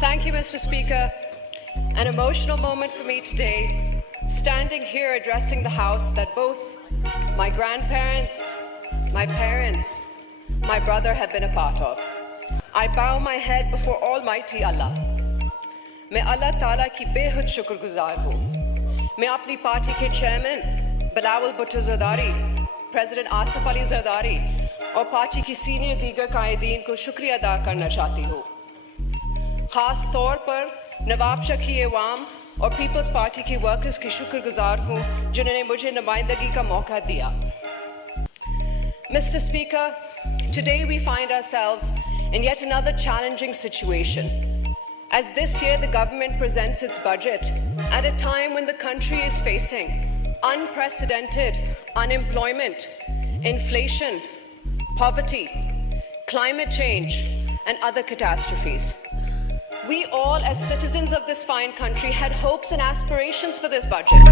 Thank you, Mr. Speaker. An emotional moment for me today, standing here addressing the House that both my grandparents, my parents, my brother have been a part of. I bow my head before Almighty Allah. मैं अल्लाह ताला की बेहद शुक्रगुजार हूँ. मैं अपनी party के chairman Bilawal Bhutto Zardari, president Asif Ali Zardari और पार्टी की सीनियर दीगर कायदीन को शुक्रिया अदा करना चाहती हूँ. ख़ास तौर पर नवाब शकी अवाम और पीपल्स पार्टी की वर्कर्स की शुक्रगुजार हूँ जिन्होंने मुझे नुमाइंदगी का मौका दिया. Mr. Speaker, today we find ourselves in yet another challenging situation, as this year the government presents its budget at a time when the country is facing unprecedented unemployment, inflation, poverty, climate change, and other catastrophes. We all, as citizens of this fine country, had hopes and aspirations for this budget.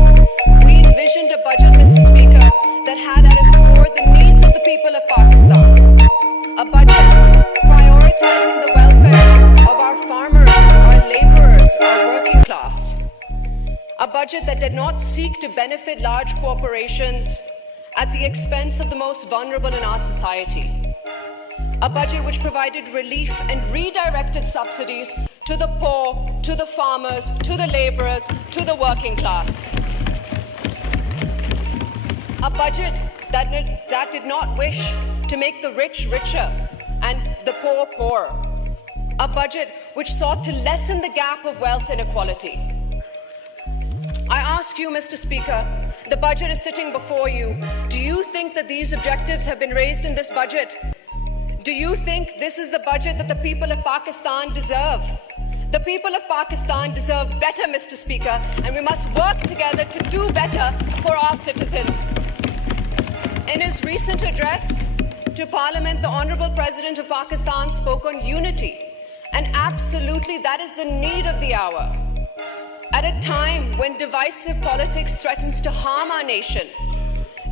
We envisioned a budget, Mr. Speaker, that had at its core the needs of the people of Pakistan. A budget prioritizing the welfare of our farmers, our laborers, our working class. A budget that did not seek to benefit large corporations at the expense of the most vulnerable in our society. A budget which provided relief and redirected subsidies to the poor, to the farmers, to the laborers, to the working class. A budget that did not wish to make the rich richer and the poor poorer. A budget which sought to lessen the gap of wealth inequality. I ask you, Mr. Speaker, the budget is sitting before you. Do you think that these objectives have been raised in this budget? Do you think this is the budget that the people of Pakistan deserve? The people of Pakistan deserve better, Mr. Speaker, and we must work together to do better for our citizens. In his recent address to Parliament, the Honourable President of Pakistan spoke on unity, and absolutely that is the need of the hour. At a time when divisive politics threatens to harm our nation,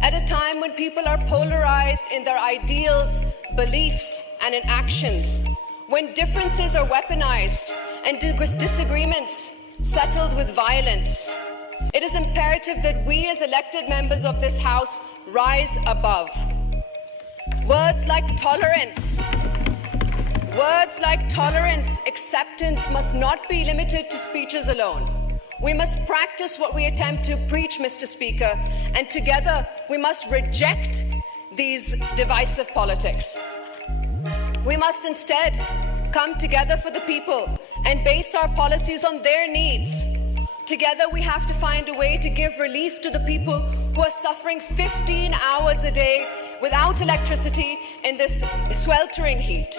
at a time when people are polarized in their ideals, beliefs, and in actions, when differences are weaponized and disagreements settled with violence, it is imperative that we as elected members of this House rise above. Words like tolerance, acceptance must not be limited to speeches alone. We must practice what we attempt to preach, Mr. Speaker, and together we must reject these divisive politics. We must instead come together for the people and base our policies on their needs. Together we have to find a way to give relief to the people who are suffering 15 hours a day without electricity in this sweltering heat.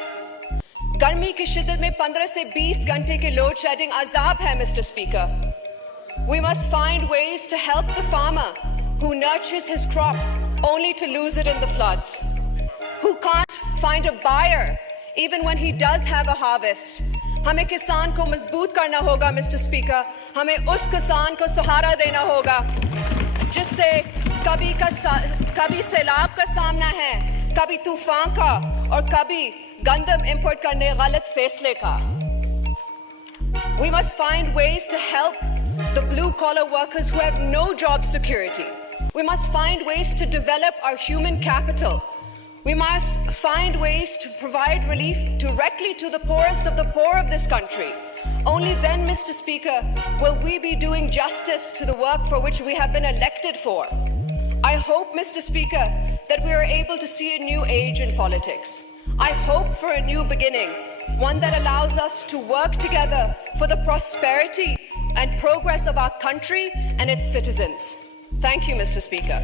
गर्मी की शिद्दत में 15 से 20 घंटे के load shedding अजाब है, Mr. Speaker. We must find ways to help the farmer who nurtures his crop only to lose it in the floods, who can't find a buyer even when he does have a harvest. हमें किसान को मजबूत करना होगा, Mr. Speaker. हमें उस किसान को सहारा देना होगा जिससे कभी सैलाब का सामना है, कभी तूफान का और कभी गंदम इंपोर्ट करने गलत फैसले का. We must find ways to help the blue-collar workers who have no job security. We must find ways to develop our human capital. We must find ways to provide relief directly to the poorest of the poor of this country. Only then, Mr. Speaker, will we be doing justice to the work for which we have been elected for. I hope, Mr. Speaker, that we are able to see a new age in politics. I hope for a new beginning, one that allows us to work together for the prosperity and progress of our country and its citizens. Thank you, Mr. Speaker.